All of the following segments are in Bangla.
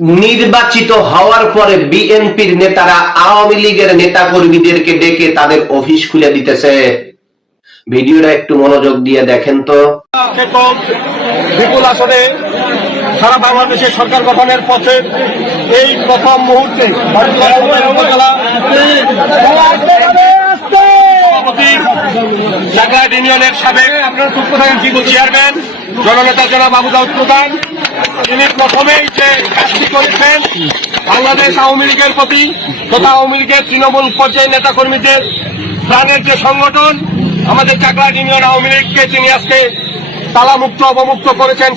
নির্বাচিত হওয়ার পরে বিএনপির নেতারা আওয়ামী লীগের নেতা কর্মীদেরকে ডেকে তাদের অফিস খুলে দিতেছে। ভিডিওটা একটু মনোযোগ দিয়ে দেখেন তো। বিপুল আসনে সারা বাংলাদেশে সরকার গঠনের পথে এই প্রথম মুহূর্তে চাকলাট ইউনিয়নের সাবেক চেয়ারম্যান জননেতা জনাব আবু দাউদ প্রধান, তিনি প্রথমেই যে কাজটি করেছেন বাংলাদেশ আওয়ামী লীগের প্রতি তথা আওয়ামী লীগের তৃণমূল পর্যায়ে নেতা কর্মীদের প্রাণের যে সংগঠন আমাদের চাকলাট ইউনিয়ন আওয়ামী লীগকে তিনি আজকে তালামুক্ত অবমুক্ত করেছেন।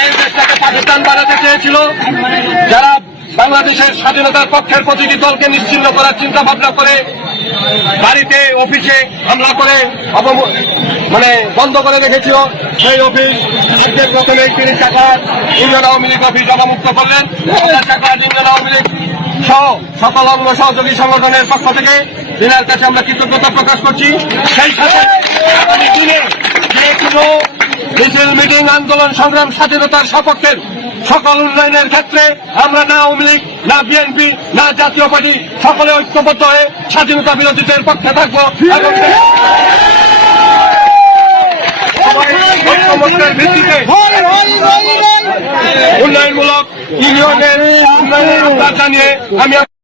এই দেশটাকে পাকিস্তান বানাতে চেয়েছিল, যারা বাংলাদেশের স্বাধীনতার পক্ষের প্রতিটি দলকে নিশ্চিহ্ন করার চিন্তা ভাবনা করে বাড়িতে অফিসে হামলা করে বন্ধ করে রেখেছিল, সেই অফিস আজকের প্রথমে তিনি চাকলাট ইউনিয়ন আওয়ামী লীগ অফিস অবমুক্ত করলেন। চাকলাট ইউনিয়ন আওয়ামী লীগ সহ সকল অঙ্গ সহযোগী সংগঠনের পক্ষ থেকে দিনের কাছে আমরা কৃতজ্ঞতা প্রকাশ করছি। সেই সাথে আগামী দিনে যে কোনো মিছিল মিটিং আন্দোলন সংগ্রাম স্বাধীনতার সপক্ষের সকল উন্নয়নের ক্ষেত্রে আমরা না আওয়ামী লীগ না বিএনপি না জাতীয় পার্টি সকলে ঐক্যবদ্ধ হয়ে স্বাধীনতা বিরোধীদের পক্ষে থাকবো এবং ভিত্তিতে উন্নয়নমূলক ইউনিয়নের উন্নয়নের জানিয়ে আমি